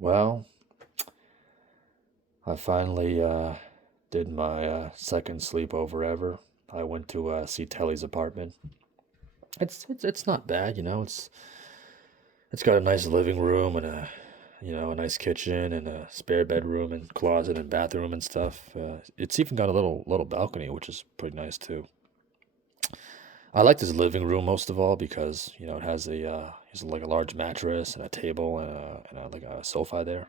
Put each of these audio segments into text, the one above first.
Well, I finally did my second sleepover ever. I went to see Telly's apartment. It's not bad, it's got a nice living room and a nice kitchen and a spare bedroom and closet and bathroom and stuff. It's even got a little balcony, which is pretty nice too. I like this living room most of all because it has like a large mattress and a table and like a sofa there.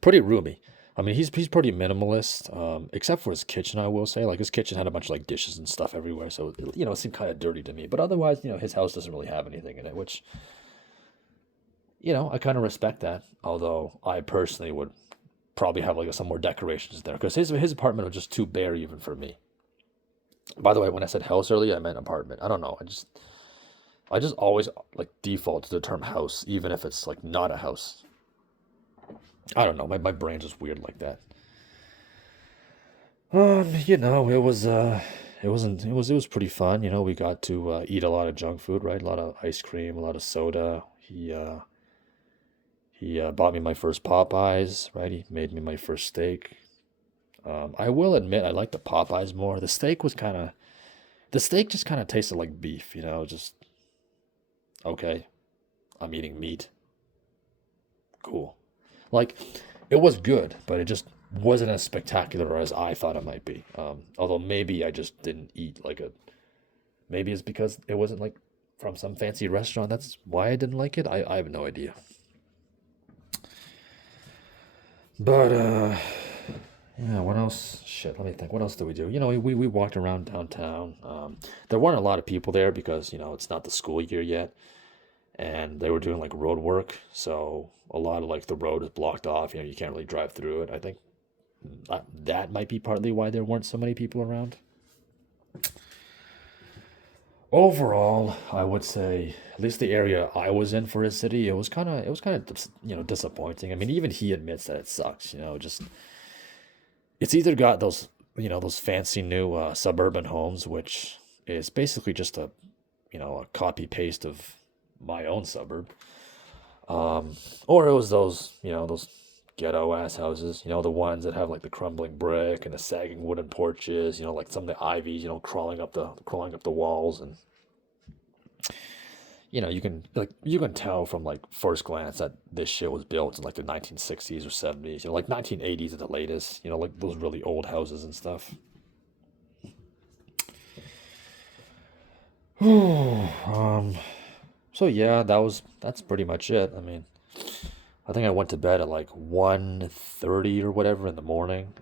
Pretty roomy. I mean, he's pretty minimalist, except for his kitchen. I will say, like his kitchen had a bunch of like dishes and stuff everywhere, so it seemed kind of dirty to me. But otherwise, his house doesn't really have anything in it, which I kind of respect that. Although I personally would probably have like some more decorations there because his apartment was just too bare even for me. By the way, when I said house earlier, I meant apartment. I don't know. I just always like default to the term house, even if it's like not a house. I don't know. My brain's just weird like that. It was pretty fun. We got to eat a lot of junk food, right? A lot of ice cream, a lot of soda. He bought me my first Popeyes, right? He made me my first steak. I will admit I like the Popeyes more. The steak just kind of tasted like beef, just okay. I'm eating meat. Cool. Like it was good, but it just wasn't as spectacular as I thought it might be. Although maybe I just didn't eat like a. Maybe it's because it wasn't like from some fancy restaurant. That's why I didn't like it. I have no idea. But yeah. What else? Shit. Let me think. What else did we do? We walked around downtown. There weren't a lot of people there because it's not the school year yet, and they were doing like road work, so a lot of like the road is blocked off. You can't really drive through it. I think that might be partly why there weren't so many people around. Overall, I would say at least the area I was in for his city, it was kind of disappointing. I mean, even he admits that it sucks. Just it's either got those fancy new suburban homes, which is basically just a copy paste of my own suburb, or it was those ghetto ass houses, the ones that have like the crumbling brick and the sagging wooden porches, like some of the ivies, crawling up the walls, and you can tell from like first glance that this shit was built in like the 1960s or 70s, like 1980s at the latest, like those really old houses and stuff. um, so yeah, that's pretty much it. I mean, I think I went to bed at like 1:30 or whatever in the morning.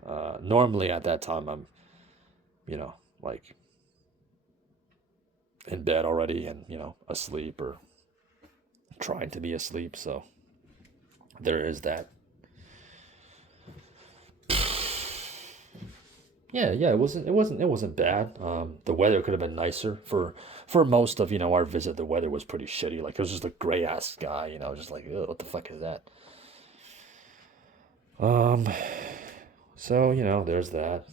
Normally at that time I'm, you know, like in bed already and, asleep or trying to be asleep. So there is that. Yeah, yeah, it wasn't bad. The weather could have been nicer for most of, our visit. The weather was pretty shitty. Like it was just a gray ass sky, just like, "Ugh, what the fuck is that?" Um, so, there's that.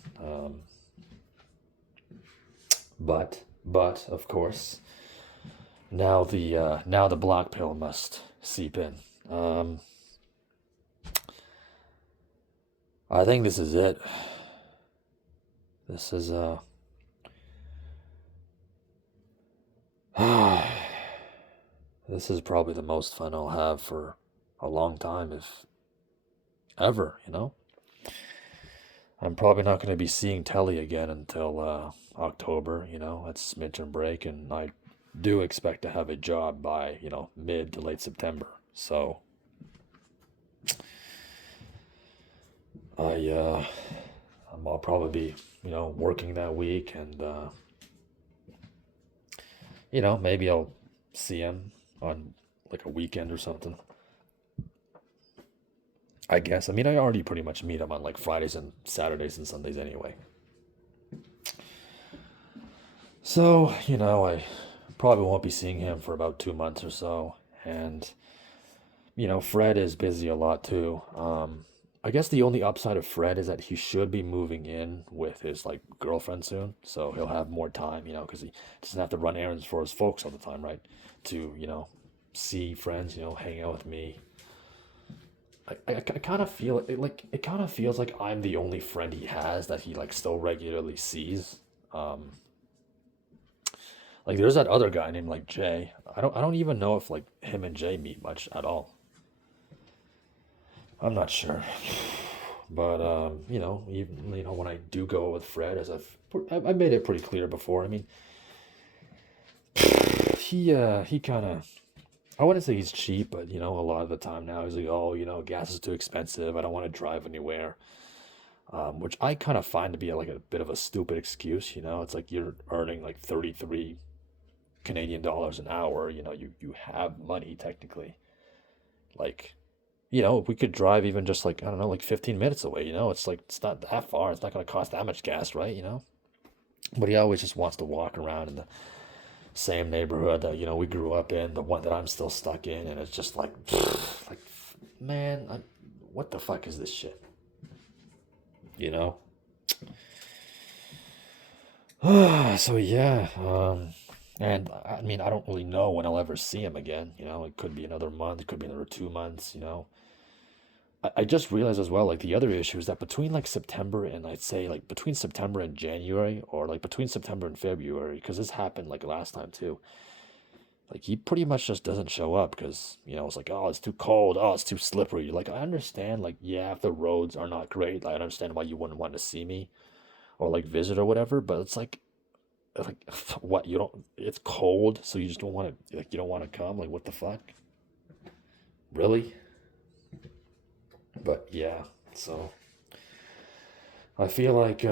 But of course, now the black pill must seep in. Um, I think this is it. This is this is probably the most fun I'll have for a long time, if ever. I'm probably not going to be seeing Telly again until October. It's midterm break, and I do expect to have a job by mid to late September. So I I'll probably be working that week, and maybe I'll see him on like a weekend or something. I guess. I mean, I already pretty much meet him on like Fridays and Saturdays and Sundays anyway. So, I probably won't be seeing him for about 2 months or so. And, Fred is busy a lot too. I guess the only upside of Fred is that he should be moving in with his like girlfriend soon. So he'll have more time, because he doesn't have to run errands for his folks all the time, right? To, see friends, hang out with me. I kind of feel it like it kind of feels like I'm the only friend he has that he like still regularly sees. Um, like there's that other guy named like Jay. I don't even know if like him and Jay meet much at all. I'm not sure. But even when I do go with Fred, as I made it pretty clear before. I mean, he kind of, I wouldn't say he's cheap, but a lot of the time now he's like, oh, gas is too expensive. I don't want to drive anywhere. Which I kind of find to be like a bit of a stupid excuse. It's like you're earning like 33 Canadian dollars an hour. You have money technically. Like, we could drive even just like, I don't know, like 15 minutes away. It's like, it's not that far. It's not going to cost that much gas, right? But he always just wants to walk around in the same neighborhood that, we grew up in, the one that I'm still stuck in. And it's just like, like, man, what the fuck is this shit? You know? So yeah, and I mean, I don't really know when I'll ever see him again. It could be another month, it could be another 2 months. I just realized as well, like the other issue is that between like September and I'd say like between September and January, or like between September and February, because this happened like last time too. Like he pretty much just doesn't show up because it's like, oh, it's too cold, oh, it's too slippery. Like I understand, like yeah, if the roads are not great, I understand why you wouldn't want to see me or like visit or whatever. But it's like what, you don't, it's cold so you just don't want to, like you don't want to come, like what the fuck, really? But yeah, so I feel like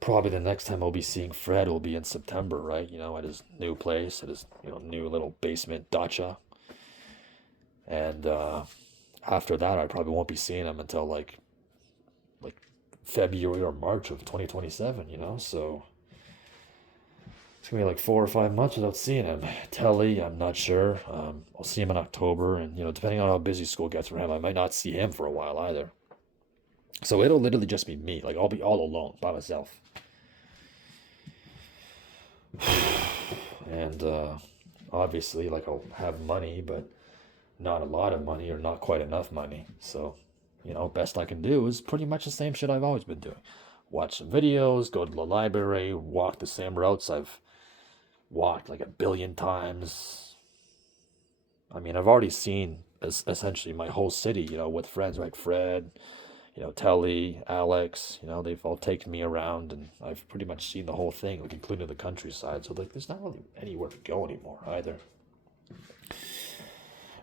probably the next time I'll be seeing Fred will be in September, right? At his new place, at his new little basement dacha. And after that I probably won't be seeing him until like February or March of 2027, so it's gonna be like 4 or 5 months without seeing him. Telly, I'm not sure. I'll see him in October, and depending on how busy school gets for him, I might not see him for a while either. So it'll literally just be me. Like I'll be all alone by myself, and obviously, like I'll have money, but not a lot of money or not quite enough money. So, best I can do is pretty much the same shit I've always been doing. Watch some videos, go to the library, walk the same routes I've walked like a billion times. I mean, I've already seen essentially my whole city, with friends like Fred, Telly, Alex, they've all taken me around and I've pretty much seen the whole thing, like including the countryside. So like there's not really anywhere to go anymore either.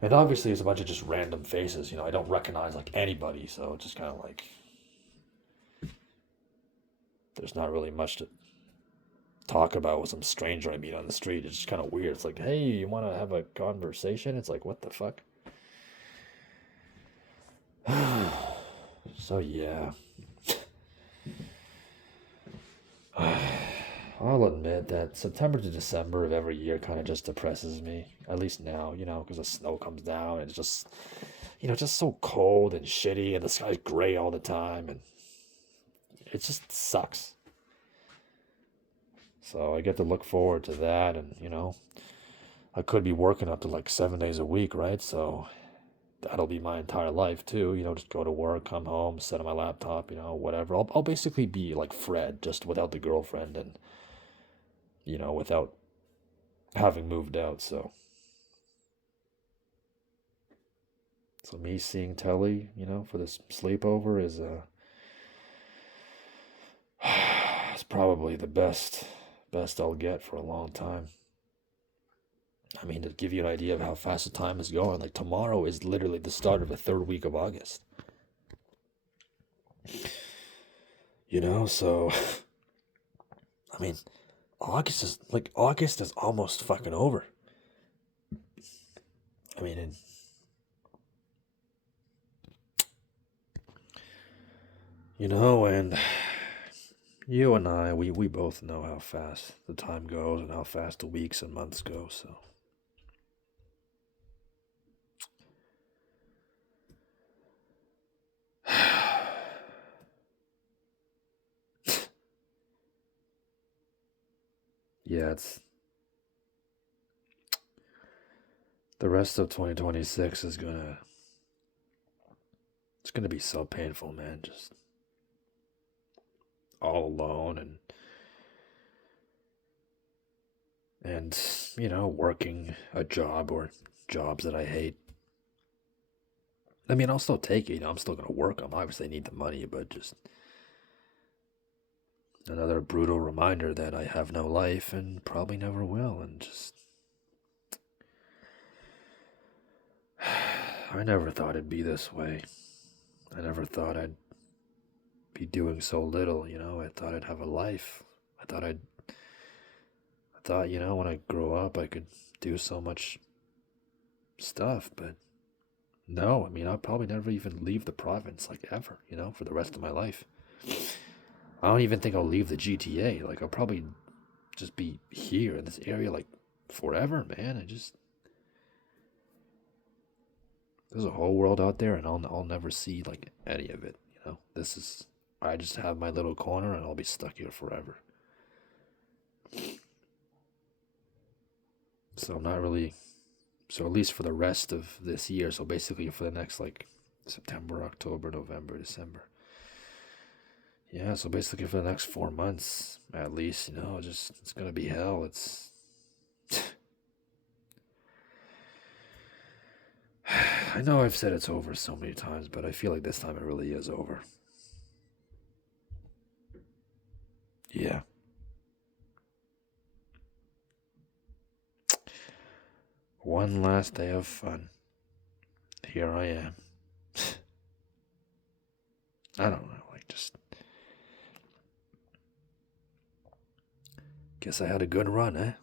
And obviously it's a bunch of just random faces, I don't recognize like anybody, so it's just kind of like there's not really much to talk about with some stranger I meet on the street. It's just kind of weird. It's like, hey, you want to have a conversation? It's like, what the fuck? So yeah, I'll admit that September to December of every year kind of just depresses me. At least now, because the snow comes down and it's just, just so cold and shitty and the sky's gray all the time and it just sucks. So I get to look forward to that, and I could be working up to like 7 days a week, right? So that'll be my entire life too. Just go to work, come home, set on my laptop, whatever. I'll basically be like Fred, just without the girlfriend and without having moved out. So me seeing Telly, for this sleepover is it's probably the best I'll get for a long time. I mean, to give you an idea of how fast the time is going, like tomorrow is literally the start of the third week of August. So I mean, August is almost fucking over. I mean, and you and I, we both know how fast the time goes and how fast the weeks and months go, so. Yeah, The rest of 2026 is it's gonna be so painful, man. Just all alone and working a job or jobs that I hate. I mean, I'll still take it. I'm still gonna work. I'm obviously need the money, but just another brutal reminder that I have no life and probably never will. And just, I never thought it'd be this way. I never thought I'd be doing so little. I thought I'd have a life. I thought, when I grow up, I could do so much stuff, but no, I mean, I'll probably never even leave the province, like, ever, for the rest of my life. I don't even think I'll leave the GTA. Like, I'll probably just be here in this area, like, forever, man. There's a whole world out there, and I'll never see, like, any of it, I just have my little corner, and I'll be stuck here forever. So I'm not really, so at least for the rest of this year, so basically for the next, like, September, October, November, December. Yeah, so basically for the next 4 months, at least, it's gonna be hell. I know I've said it's over so many times, but I feel like this time it really is over. Yeah. One last day of fun. Here I am. I don't know, like, just. Guess I had a good run, eh?